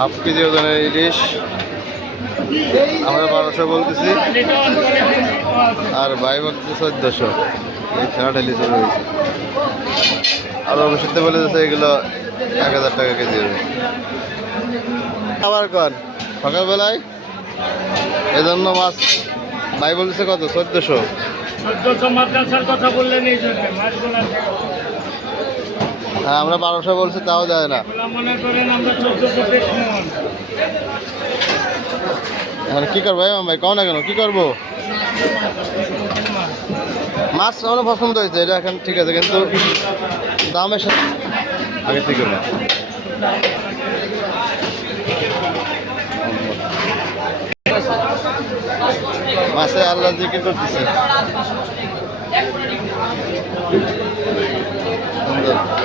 Half KG ওজনের ইলিশ আমরা 1200 বলতেছি, আর ভাই বলতেছে 1400। এই ঠেলাটা লিচু রয়েছে, আর অবশ্যই বলে দিচ্ছে এগুলো 1000 টাকা কেজি হবে। আবার কর সকালবেলায় এজন্য মাছ ভাই বলতেছে কত? 1400। কথা বললেন এই জন্য মাছগুলা হ্যাঁ আমরা 1200 বলছি, তাও দেয় না। মনে করেন আমরা 1420 মন। এখন কি করবো ভাই, কও না কেন, কি করবো? মাছ আমার পছন্দ হয়েছে, এটা এখন ঠিক আছে, কিন্তু দামের সাথে আগে ঠিক না। মাছে আল্লাহ জিকির করতেছে সুন্দর।